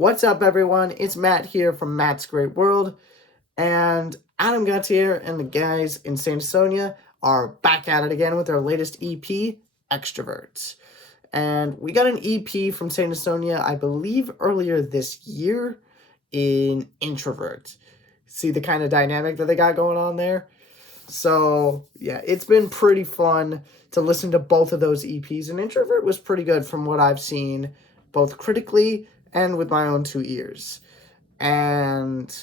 What's up, everyone? It's Matt here from Matt's Great World, and Adam Gautier and the guys in Saint Asonia are back at it again with their latest EP, Extrovert. And we got an EP from Saint Asonia, I believe, earlier this year in Introvert. See the kind of dynamic that they got going on there? So, yeah, it's been pretty fun to listen to both of those EPs, and Introvert was pretty good from what I've seen, both critically and with my own two ears. And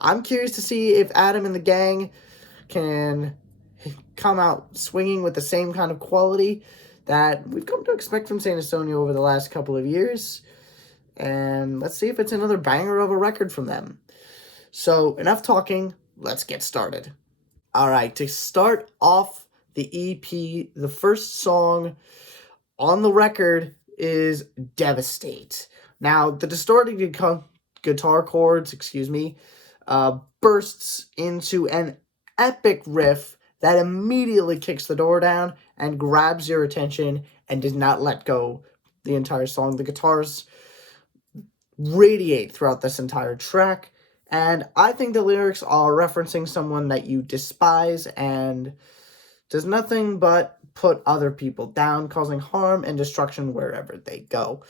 I'm curious to see if Adam and the gang can come out swinging with the same kind of quality that we've come to expect from Saint Asonia over the last couple of years. And let's see if it's another banger of a record from them. So, enough talking, let's get started. All right, to start off the EP, the first song on the record is Devastate. Now, the distorted guitar chords, bursts into an epic riff that immediately kicks the door down and grabs your attention and does not let go the entire song. The guitars radiate throughout this entire track, and I think the lyrics are referencing someone that you despise and does nothing but put other people down, causing harm and destruction wherever they go.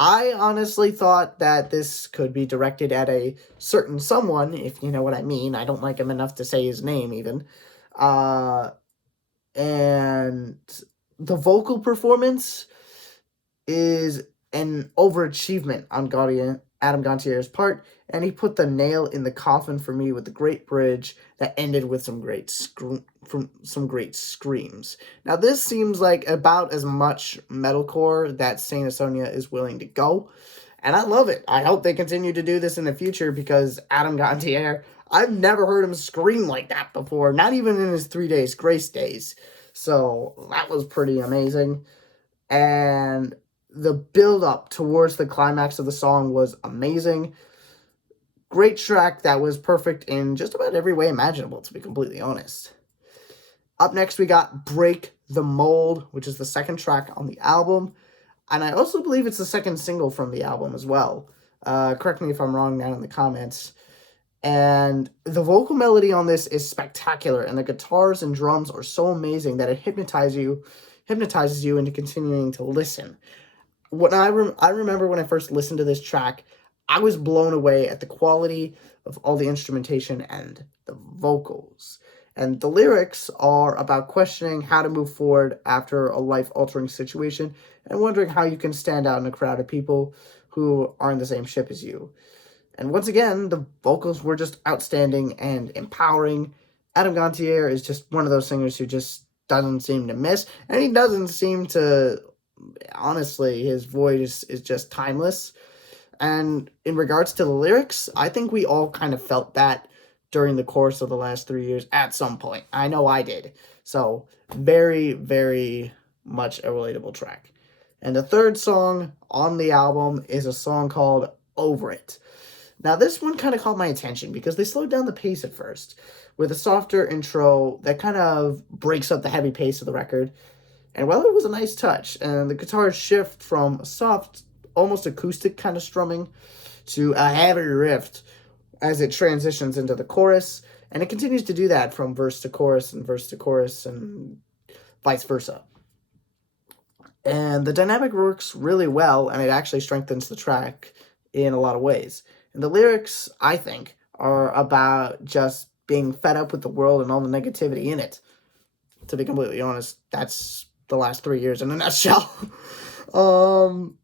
I honestly thought that this could be directed at a certain someone, if you know what I mean. I don't like him enough to say his name, even. And the vocal performance is an overachievement on Adam Gautier's part, and he put the nail in the coffin for me with the great bridge that ended with some great screams. Now, this seems like about as much metalcore that Saint Asonia is willing to go, and I love it. I hope they continue to do this in the future because Adam Gautier, I've never heard him scream like that before, not even in his 3 days grace days. So that was pretty amazing, and the build-up towards the climax of the song was amazing. Great track that was perfect in just about every way imaginable, to be completely honest. Up next, we got Break the Mold, which is the second track on the album. And I also believe it's the second single from the album as well. Correct me if I'm wrong down in the comments. And the vocal melody on this is spectacular, and the guitars and drums are so amazing that it hypnotizes you into continuing to listen. When I remember when I first listened to this track, I was blown away at the quality of all the instrumentation and the vocals. And the lyrics are about questioning how to move forward after a life-altering situation and wondering how you can stand out in a crowd of people who are in the same ship as you. And once again, the vocals were just outstanding and empowering. Adam Gautier is just one of those singers who just doesn't seem to miss, and he doesn't seem to... Honestly, his voice is just timeless. And in regards to the lyrics, I think we all kind of felt that during the course of the last 3 years at some point. I know I did. So, very, very much a relatable track. And the third song on the album is a song called Over It. Now, this one kind of caught my attention because they slowed down the pace at first with a softer intro that kind of breaks up the heavy pace of the record. And while it was a nice touch, and the guitars shift from a soft, almost acoustic kind of strumming to a heavy riff as it transitions into the chorus, and it continues to do that from verse to chorus and vice versa. And the dynamic works really well, and it actually strengthens the track in a lot of ways. And the lyrics, I think, are about just being fed up with the world and all the negativity in it. To be completely honest, that's the last 3 years in a nutshell.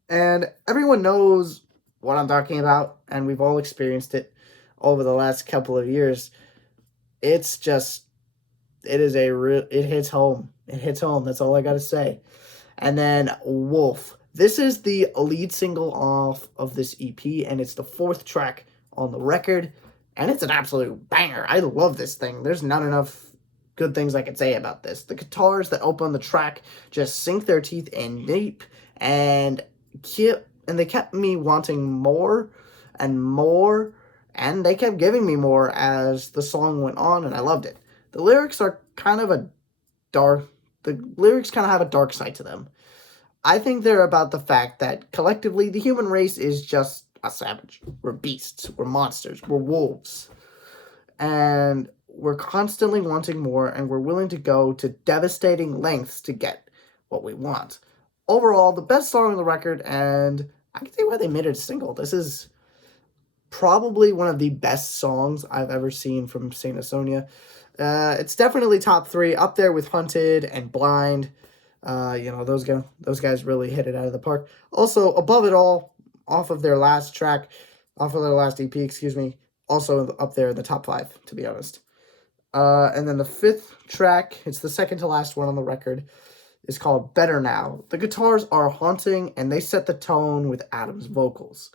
And everyone knows what I'm talking about, and we've all experienced it over the last couple of years. It's just, it hits home. It hits home. That's all I gotta say. And then Wolf. This is the lead single off of this EP, and it's the fourth track on the record, and it's an absolute banger. I love this thing. There's not enough good things I could say about this. The guitars that open the track just sink their teeth in deep, and they kept me wanting more and more, and they kept giving me more as the song went on, and I loved it. The lyrics kind of have a dark side to them. I think they're about the fact that collectively the human race is just a savage. We're beasts. We're monsters. We're wolves. And we're constantly wanting more, and we're willing to go to devastating lengths to get what we want. Overall, the best song on the record, and I can see why they made it a single. This is probably one of the best songs I've ever seen from Saint Asonia. It's definitely top 3, up there with Hunted and Blind. Those guys really hit it out of the park. Also, Above It All, off of their last EP, excuse me, also up there in the top 5, to be honest. And then the 5th track, it's the second to last one on the record, is called Better Now. The guitars are haunting, and they set the tone with Adam's vocals.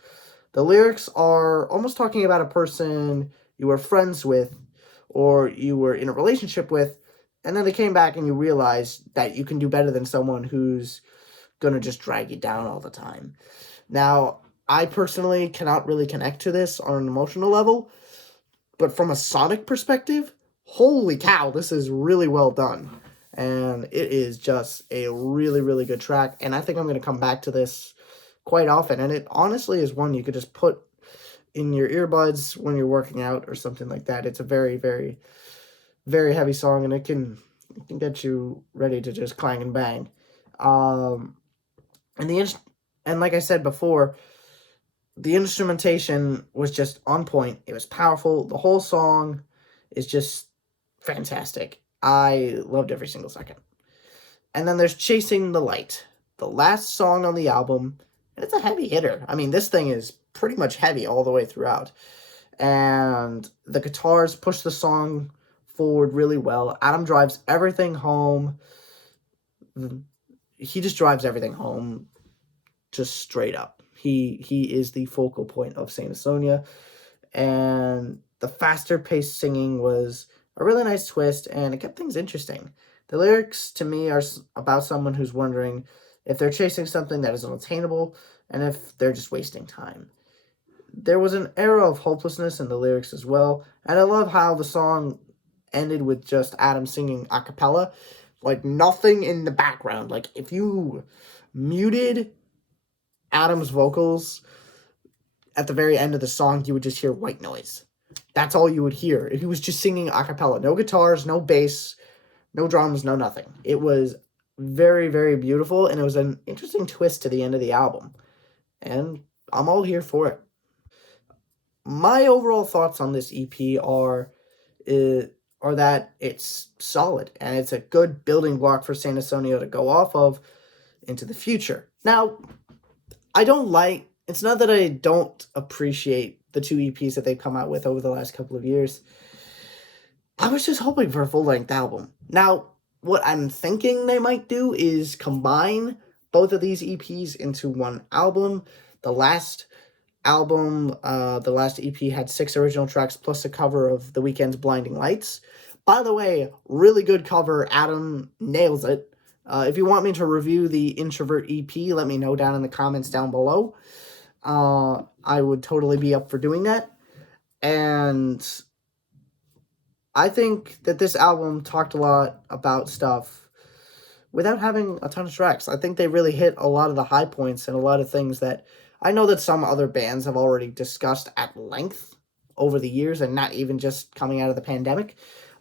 The lyrics are almost talking about a person you were friends with or you were in a relationship with, and then they came back and you realized that you can do better than someone who's going to just drag you down all the time. Now, I personally cannot really connect to this on an emotional level, but from a sonic perspective, holy cow, this is really well done. And it is just a really, really good track, and I think I'm going to come back to this quite often, and it honestly is one you could just put in your earbuds when you're working out or something like that. It's a very, very, very heavy song, and it can get you ready to just clang and bang. And like I said before, the instrumentation was just on point. It was powerful. The whole song is just fantastic. I loved every single second. And then there's Chasing the Light, the last song on the album, and it's a heavy hitter. I mean, this thing is pretty much heavy all the way throughout. And the guitars push the song forward really well. Adam drives everything home. He just drives everything home just straight up. He is the focal point of Saint Asonia. And the faster paced singing was a really nice twist, and it kept things interesting. The lyrics, to me, are about someone who's wondering if they're chasing something that is unattainable, and if they're just wasting time. There was an era of hopelessness in the lyrics as well, and I love how the song ended with just Adam singing a cappella, like nothing in the background. Like, if you muted Adam's vocals at the very end of the song, you would just hear white noise. That's all you would hear. He was just singing a cappella. No guitars, no bass, no drums, no nothing. It was very, very beautiful, and it was an interesting twist to the end of the album. And I'm all here for it. My overall thoughts on this EP are that it's solid, and it's a good building block for Saint Asonia to go off of into the future. Now, it's not that I don't appreciate the 2 EPs that they've come out with over the last couple of years. I was just hoping for a full-length album. Now, what I'm thinking they might do is combine both of these EPs into one album. The last EP had 6 original tracks plus a cover of The Weeknd's Blinding Lights. By the way, really good cover. Adam nails it. If you want me to review the Introvert EP, let me know down in the comments down below. I would totally be up for doing that. And I think that this album talked a lot about stuff without having a ton of tracks. I think they really hit a lot of the high points and a lot of things that I know that some other bands have already discussed at length over the years, and not even just coming out of the pandemic,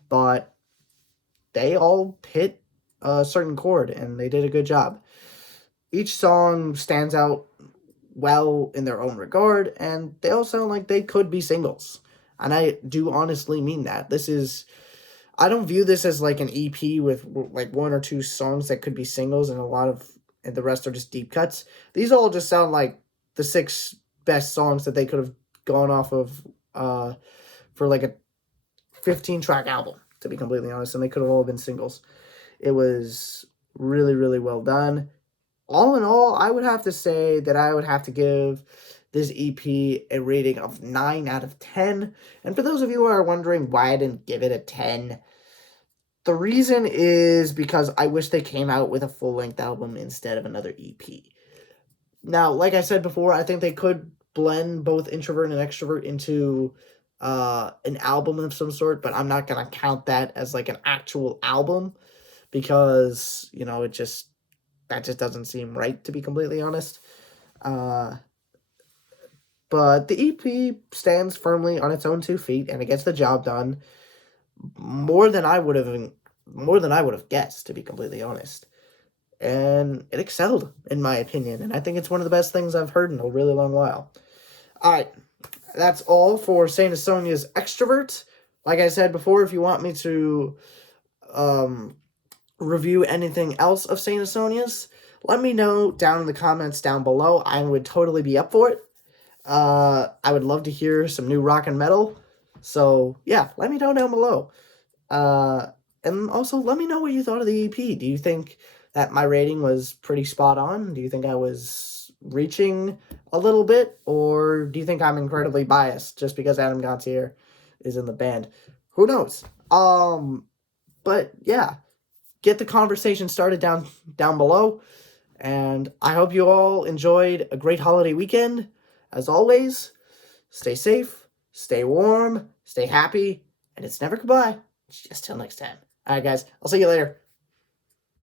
but they all hit a certain chord, and they did a good job. Each song stands out well in their own regard, and they all sound like they could be singles. And I do honestly mean that. I don't view this as like an EP with like 1 or 2 songs that could be singles, and the rest are just deep cuts. These all just sound like the 6 best songs that they could have gone off of for like a 15-track album, to be completely honest, and they could have all been singles. It was really, really well done. All in all, I would have to say that I would have to give this EP a rating of 9 out of 10. And for those of you who are wondering why I didn't give it a 10, the reason is because I wish they came out with a full-length album instead of another EP. Now, like I said before, I think they could blend both Introvert and Extrovert into an album of some sort, but I'm not going to count that as like an actual album because, that just doesn't seem right, to be completely honest. But the EP stands firmly on its own 2 feet, and it gets the job done more than I would have guessed, to be completely honest. And it excelled, in my opinion, and I think it's one of the best things I've heard in a really long while. All right, that's all for Saint Asonia's Extrovert. Like I said before, if you want me to review anything else of Saint Asonia's, let me know down in the comments down below. I would totally be up for it. I would love to hear some new rock and metal. So, yeah, let me know down below. And also, let me know what you thought of the EP. Do you think that my rating was pretty spot on? Do you think I was reaching a little bit? Or do you think I'm incredibly biased just because Adam Gontier is in the band? Who knows? But, yeah, get the conversation started down below. And I hope you all enjoyed a great holiday weekend. As always, stay safe, stay warm, stay happy, and it's never goodbye. Just till next time. All right, guys. I'll see you later.